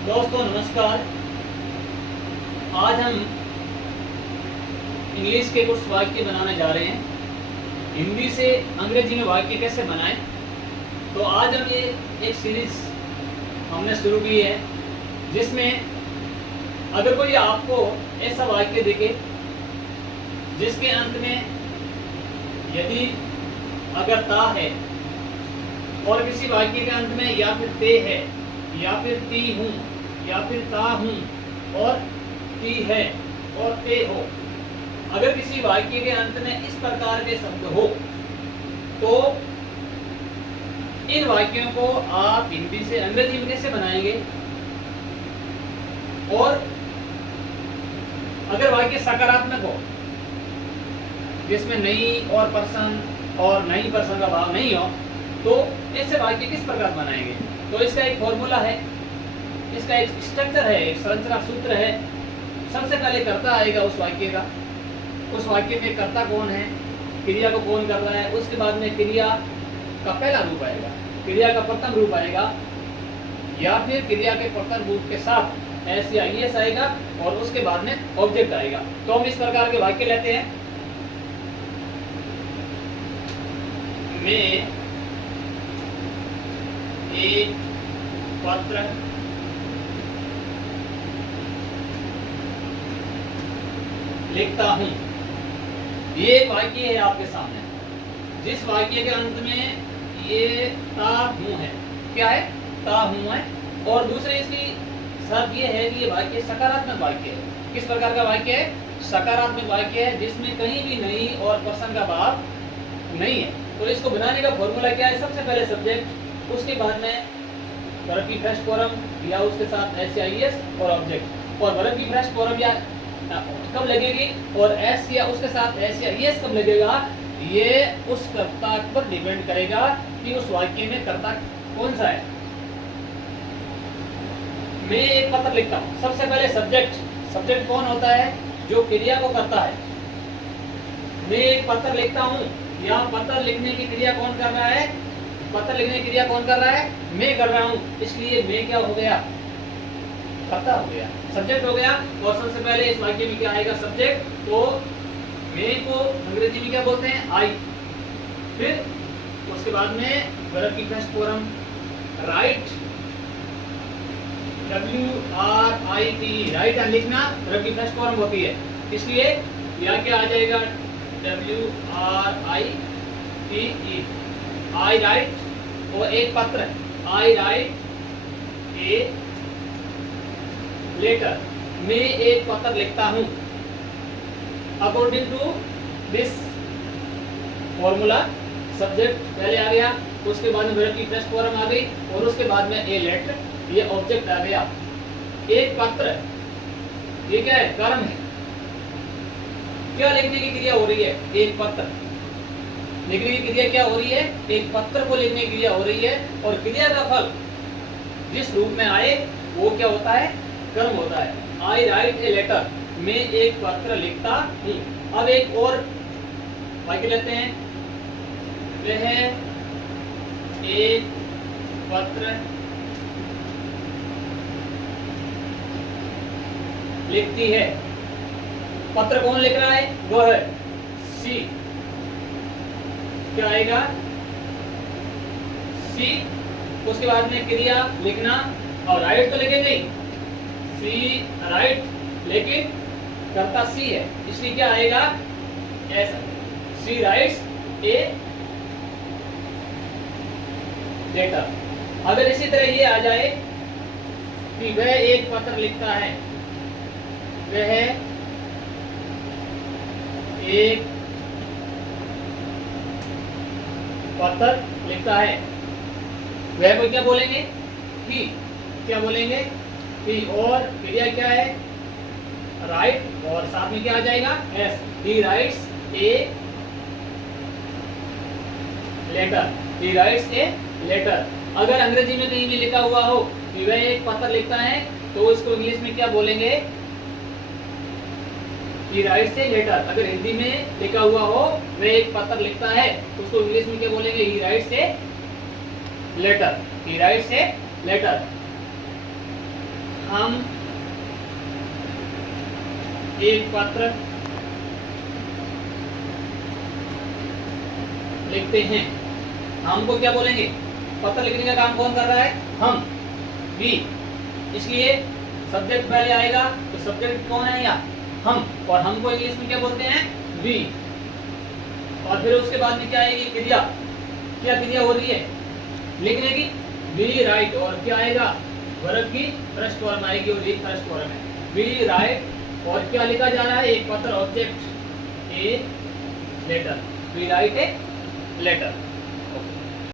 दोस्तों नमस्कार। आज हम इंग्लिश के कुछ वाक्य बनाने जा रहे हैं। हिंदी से अंग्रेजी में वाक्य कैसे बनाएं। तो आज हम ये एक सीरीज हमने शुरू की है, जिसमें अगर कोई आपको ऐसा वाक्य दिखे जिसके अंत में यदि अगर ता है और किसी वाक्य के अंत में या फिर ते है या फिर ती हूँ या फिर ता हूँ और ती है और ते हो, अगर किसी वाक्य के अंत में इस प्रकार के शब्द हो तो इन वाक्यों को आप हिंदी से अंग्रेजी में कैसे बनाएंगे। और अगर वाक्य सकारात्मक हो जिसमें नई और पर्सन और नई पर्सन का भाव नहीं हो तो ऐसे वाक्य किस प्रकार बनाएंगे। तो इसका एक फॉर्मूला है, इसका एक स्ट्रक्चर है, एक संरचना सूत्र है। सबसे पहले कर्ता आएगा उस वाक्य का, उस वाक्य में कर्ता कौन है, क्रिया को कौन कर रहा है, उसके बाद में क्रिया का पहला रूप आएगा, क्रिया का प्रथम रूप आएगा या फिर क्रिया के प्रथम रूप के साथ एस या ईएस आएगा और उसके बाद में ऑब्जेक्ट आएगा। तो हम इस प्रकार के वाक्य लेते हैं। मैं एक पत्र लिखता हूं। ये एक वाक्य है आपके सामने, जिस वाक्य के अंत में ये ता हूं है। क्या है? ता हूं है। और दूसरे इसकी शर्त ये है कि ये वाक्य सकारात्मक वाक्य है। किस प्रकार का वाक्य है? सकारात्मक वाक्य है, जिसमें कहीं भी नई और पर्सन का भाव नहीं है। तो इसको बनाने का फॉर्मूला क्या है? सबसे पहले सब्जेक्ट, उसके बाद में वर्ब की फर्स्ट फॉर्म या उसके साथ एस या ईएस और ऑब्जेक्ट। और वर्ब की फर्स्ट फॉर्म या कब लगेगी और एस या उसके साथ एस या ईएस कब लगेगा, ये उस कर्ता पर डिपेंड करेगा कि उस वाक्य में कर्ता कौन सा है। मैं एक पत्र लिखता हूं। सबसे पहले सब्जेक्ट, सब्जेक्ट कौन होता है? जो क्रिया को करता है। मैं एक पत्र लिखता हूं, यहाँ पत्र लिखने की क्रिया कौन कर रहा है? पत्र लिखने की क्रिया कौन कर रहा है? मैं कर रहा हूं। इसलिए मैं क्या हो गया? कर्ता हो गया, सब्जेक्ट हो गया। और सबसे पहले इस वाक्य में क्या आएगा? सब्जेक्ट। तो मैं को अंग्रेजी में क्या बोलते हैं? आई। फिर उसके बाद में वर्ब की first form right, WRIT, right लिखना वर्ब की फर्स्ट फॉर्म होती है। इसलिए यहाँ क्या आ जाएगा? WRITE, आई राइट। और एक पत्र, आई राइट ए लेटर, मैं एक पत्र लिखता हूं। According to this formula subject पहले आ गया, उसके बाद में वर्ब की फर्स्ट फॉर्म आ गई और उसके बाद में ए लेटर, ये ऑब्जेक्ट आ गया। एक पत्र, ये क्या है? कर्म है। क्या लिखने की क्रिया हो रही है? एक पत्र लिखने की क्रिया क्या हो रही है? एक पत्र को लिखने की क्रिया हो रही है। और क्रिया का फल जिस रूप में आए वो क्या होता है? कर्म होता है। आई राइट ए लेटर, मैं एक पत्र लिखता हूं। अब एक और वाक्य लेते हैं। वह एक पत्र लिखती है। पत्र कौन लिख रहा है? वो है सी। क्या आएगा? सी। उसके बाद में क्रिया लिखना और राइट तो लिखेंगे ही, सी राइट, लेकिन कर्ता सी है, इसलिए क्या आएगा? ऐसा, सी राइट्स ए लेटर। अगर इसी तरह ये आ जाए कि वह एक पत्र लिखता है, वह एक पत्र लिखता है, वह को क्या बोलेंगे? ही। क्या बोलेंगे? ही। और क्रिया क्या है? राइट और साथ में क्या आ जाएगा? S. He writes a letter, he writes a letter. अगर अंग्रेजी में कहीं भी लिखा हुआ हो कि वह एक पत्र लिखता है तो इसको इंग्लिश में क्या बोलेंगे? He writes a letter. अगर हिंदी में लिखा हुआ हो वह एक पत्र लिखता है तो उसको इंग्लिश में क्या बोलेंगे? He writes a letter, he writes a letter. हम एक पत्र लिखते हैं। हमको क्या बोलेंगे? पत्र लिखने का काम कौन कर रहा है? हम, वी। इसलिए सब्जेक्ट पहले आएगा, तो सब्जेक्ट कौन है? या हम। और हमको इंग्लिश में क्या बोलते हैं? वी। और फिर उसके बाद में क्या आएगी? क्रिया। क्या क्रिया हो रही है? लिखने की, वी राइट। और क्या आएगा? वर्ब की फर्स्ट फॉर्म आएगी, और ये फर्स्ट फॉर्म है, वी राइट। और क्या लिखा जा रहा है? एक पत्र, object, a letter, we write a letter.